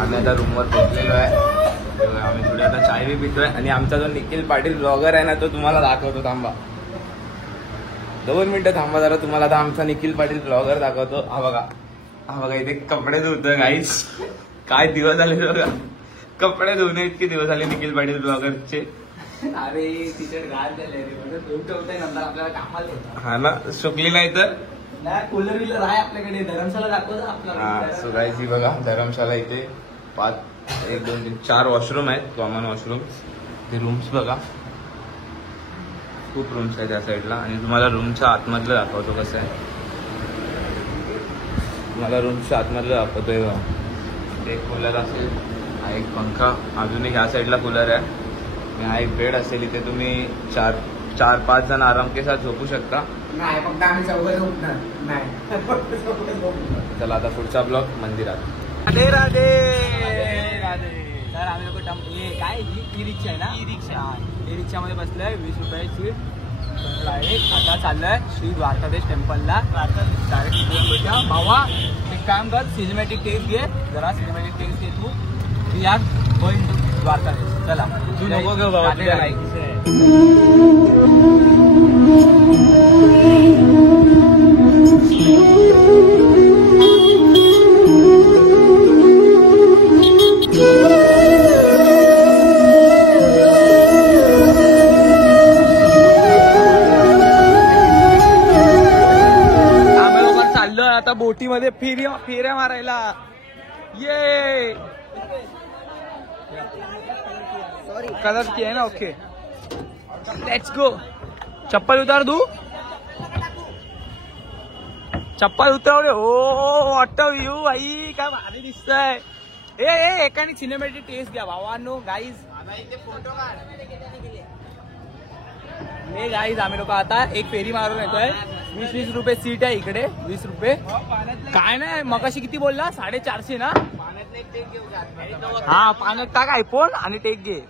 आम्ही आता रूमवर पोहोचलेलो आहे. आम्ही थोडी आता चाय बी पितोय आणि आमचा जो निखिल पाटील ब्लॉगर आहे ना तो तुम्हाला दाखवतो. थांबा 2 मिनिटं थांबा जरा, तुम्हाला आता आमचा निखिल पाटील ब्लॉगर दाखवतो. हा बघा इथे कपडे धुतोय गाईस. काय दिवस झाले बघा, कपडे धुणे इतके दिवस झाले निखिल पाटील ब्लॉगरचे. अरे तिथे घाल झाले नंतर आपल्याला कामाला होता. हा ना, सुकली नाही तर कूलर विलर आहे आपल्याकडे. धर्मशाला दाखवतो आपल्याला. सो गाईस ही बघा धर्मशाला. इथे 1 2 3 4 वॉशरूम आहेत, कॉमन वॉशरूम. ते रूम्स बघा, खूप रूम्स आहेत त्या साईडला. आणि तुम्हाला रूमच्या आतमधलं दाखवतो कसं आहे. तुम्हाला रूमच्या आतमधलं दाखवतोय बघा. एक कूलर असेल, हा एक पंखा, अजून एक ह्या साईडला कूलर आहे. आणि हा एक बेड असेल. इथे तुम्ही 4-5 जण आराम के साथ झोपू शकता. नाही फक्त आम्ही चौघं झोपणार नाही. चला आता पुढचा ब्लॉक मंदिरात. राधे राधे राधे. तर आम्ही लोक काय ई रिक्षा आहे ना, ई रिक्षामध्ये बसलोय. 20 रुपयाची आता चाललोय श्री द्वारकाधीश टेम्पलला. डायरेक्ट भावा एक काम कर, सिनेमॅटिक टेस्ट घे जरा. सिनेमॅटिक टेस्ट घे तू या गोइंग टू द्वारकाधीश. चला तू नको घेऊ बाबा, आता बोटीमध्ये फेऱ्या मारायला. ये कलर की आहे ना. Okay let's go. चप्पल उतार दू, चप्पल उतरवले. हो व्हॉट अ व्ह्यू भाई, काय भारी दिसतंय. ए एकाने सिनेमॅटिक टेस्ट घ्या भावांनो. गाईज हे गाईज आम्ही लोक आता एक फेरी मारून येतोय. 20 रुपये सीट आहे इकडे. 20 रुपये काय नाही. मगाशी किती बोलला? 450 ना. हा पाण्यात टाक आयफोन आणि टेक घे.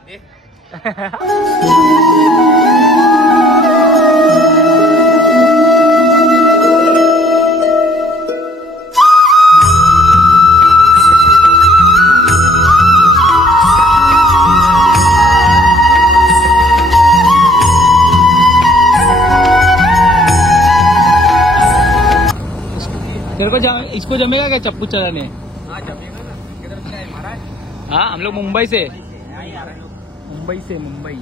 तेरे को इसको जमेगा क्या चप्पू चलाने? हाँ जमेगा ना. किधर से आए महाराज? हाँ हम लोग मुंबई से. मुंबई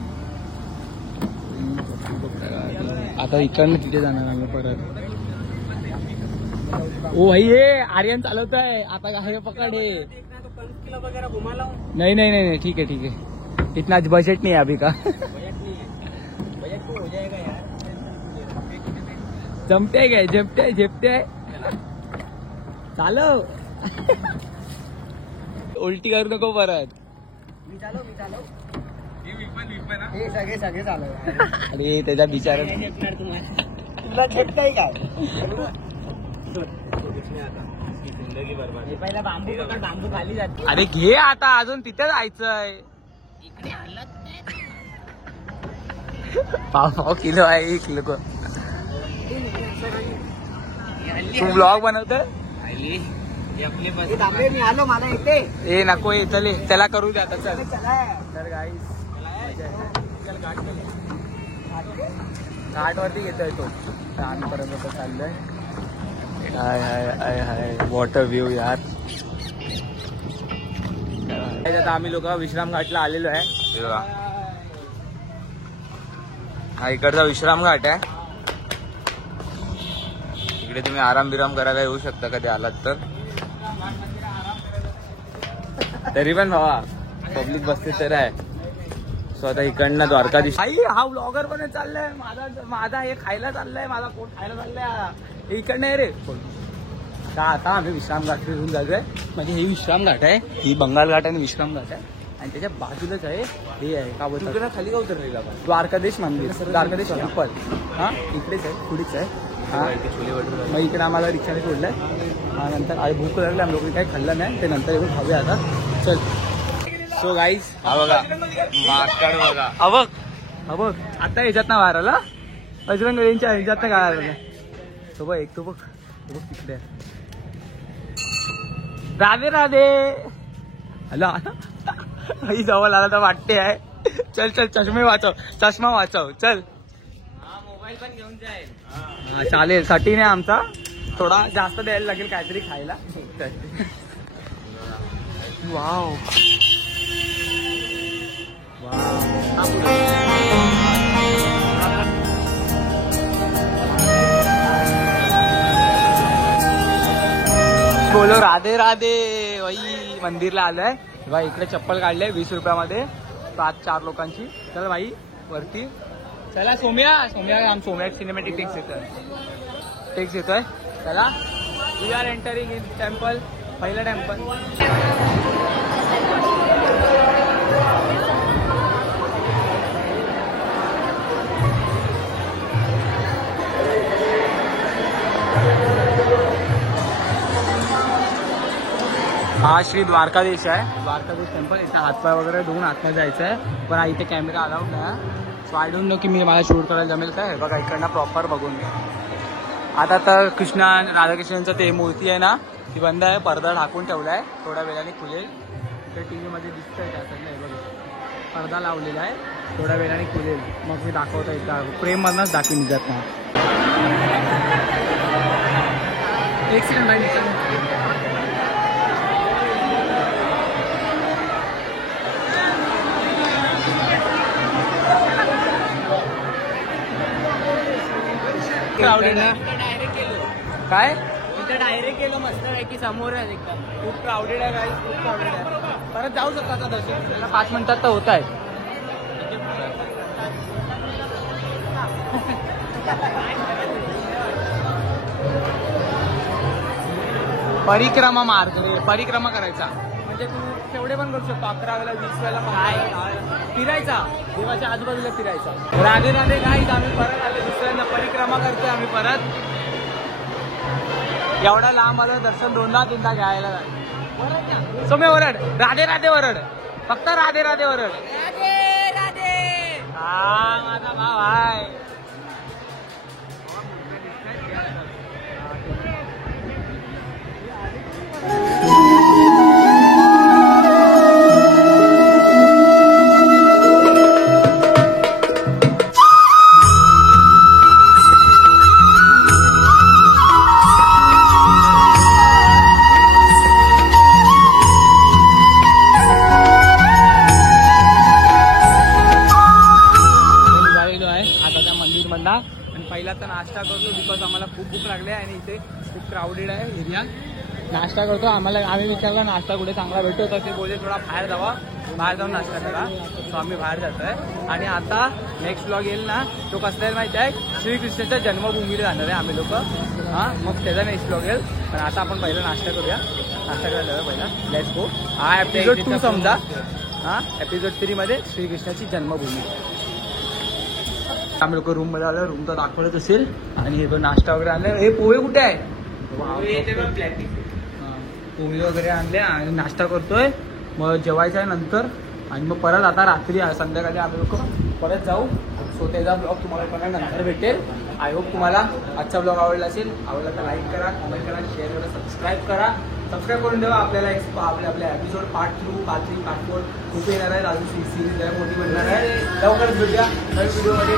आता इकडनं तिथे जाणार आम्ही परत. ओ भाई ये आर्यन चालवत आहे आता. काय पकड हे. नहीं ठीक है. इतना बजट नहीं है अभी का. जमते काय झेपते चालव. उलटी करू नको परत. मी चालव सगळे चालव. अरे त्याच्या बिचारा तुला झेपताय काय. पहिला बांबू खाली जाते. अरे घे आता, अजून तिथे जायचंय. इकडे पाव किलो आहे. 1 किलो. तू ब्लॉग बनवतोय. आलो मला येते. ए नको ये, चले त्याला करू द्या आता. चल तर गाईस घाट वरती घेतोय तो. आम्ही परत चाललोय. हाय वॉटर व्ह्यू यार. आता आम्ही लोक विश्राम घाटला आलेलो आहे. हा इकडचा विश्राम घाट आहे. इकडे तुम्ही आराम बिराम करायला येऊ शकता कधी आलात तर. तरी पण भावा पब्लिक बसते तर आहे. सो आता इकडनं द्वारकाधीश. हा ब्लॉगर पण चाललाय माझा हे खायला चाललाय. माझा पोट खायला चाललाय. इकडनं आहे रे. आता आम्ही विश्राम घाट फिरून जातोय. म्हणजे हे विश्राम घाट आहे. ही बंगाल घाट आणि विश्राम घाट आहे. आणि त्याच्या बाजूलाच आहे हे आहे का बोलतो खाली का उतरलेला द्वारकाधीश मंदिर. द्वारकाधीश टेम्पल हा इकडेच आहे, पुढेच आहे. हा मग इकडे आम्हाला रिक्षाने सोडलंय. नंतर आज भूक लागली. आम्ही लोकांनी काही खाल्लं नाही. ते नंतर येऊन खाऊया आता. चल. सो गाईज हा बघा माकड बघा. बघ आता ह्याच्यात ना बाहेर आला. बजरंग बलींच्या ह्याच्यात ना काय आला. तो बघ एक तो बघ तिकडे. राधे राधे. आला आई जवळ आला तर वाटते आहे. चल चल चष्मा वाचव चल. मोबाईल पण घेऊन जाईल. चालेल. साठी नाही आमचा थोडा जास्त द्यायला लागेल काहीतरी खायला. वाव बोलो राधे राधे. भाई मंदिरला आलंय भाई. इकडे चप्पल काढले 20 रुपयामध्ये 4 लोकांची. चल भाई वरती चला. सोम्या सिनेमॅटिक टेक्स येतोय. चला we are entering in temple. पहिलं टेम्पल. हा श्री द्वारकाधीश आहे. द्वारकाधीश टेम्पल. इथे हातपाय वगैरे धुवून आतमध्ये जायचं आहे. पण इथे कॅमेरा अलाउड नाही. सो आय डोंट नो की मी मला शूट करायला जमेल काय. बघा इकडनं प्रॉपर बघून घ्या. आता तर राधाकृष्णांचं ते मूर्ती आहे ना ती बंद आहे. पडदा ढाकून ठेवला आहे. थोड्या वेळाने खुलेल. ते टी व्हीमध्ये दिसतंय त्या साईडला. बघा पडदा लावलेला आहे. थोड्या वेळाने खुलेल. मग मी दाखवतो. एकदा प्रेममधनंच दाखवून जात नाही. एक सेकंड भाई. डायरेक्ट केलो काय इथं डायरेक्ट केलो. मस्त आहे की समोर आहे एकदम. खूप क्राऊडेड आहे गाईस. खूप क्राऊडेड आहे. परत जाऊ शकता आता दर्शन. 5 मिनिटात तर होत आहे. परिक्रमा मार्ग. परिक्रमा करायचा म्हणजे तू तेवढे पण करू शकतो. 11 वेळा 20 वेळा फिरायचा. देवाच्या आजूबाजूला फिरायचा. राधे राधे गाईस. आम्ही परत आले. दुसऱ्यांदा परिक्रमा करतोय आम्ही परत. एवढा लांब आलं दर्शन 2-3दा घ्यायला लागेल. सोम्या वरड. राधे राधे वरड. फक्त राधे राधे वरड. राधे राधे. हा माझा भाव आहे. पहिला तर नाश्ता करतो बिकॉज आम्हाला खूप भूक लागली आहे आणि इथे खूप क्राऊडेड आहे एरिया. नाश्ता करतो. आम्ही विचारला नाश्ता कुठे चांगला भेटतो तर ते बोलले थोडा बाहेर जाऊन नाश्ता करा. सो आम्ही बाहेर जातोय. आणि आता नेक्स्ट व्लॉग येईल ना तो कसला येईल माहिती आहे. श्रीकृष्णाच्या जन्मभूमीला जाणार आहे आम्ही लोक. मग त्याचा नेक्स्ट व्लॉग येईल. पण आता आपण पहिला नाश्ता करूया. नाश्ता करायला जाऊया पहिला. Let's go. हा एपिसोड 2 समजा. एपिसोड 3 मध्ये श्रीकृष्णाची जन्मभूमी. आम्ही लोक रूम मध्ये आलो. रूम तर दाखवत असेल. आणि हे तो नाश्ता वगैरे आणले. हे पोहे कुठे आहे. पोहे वगैरे आणले आणि नाश्ता करतोय. मग जेवायचं आहे नंतर. आणि मग परत आता रात्री संध्याकाळी आम्ही लोक परत जाऊ. सो त्याचा ब्लॉग तुम्हाला पण नंतर भेटेल. आय होप तुम्हाला आजचा ब्लॉग आवडला असेल. आवडला तर लाईक करा, कमेंट करा, शेअर करा, सबस्क्राईब करा. सबस्क्राईब करून ठेवा. आपल्याला आपल्या एपिसोड पार्ट 2, पार्ट 3, पार्ट 4 खूप येणार आहेत. अजून सिरीज जरा मोठी बनणार आहे. लवकरच भेटूया नवीन व्हिडिओमध्ये.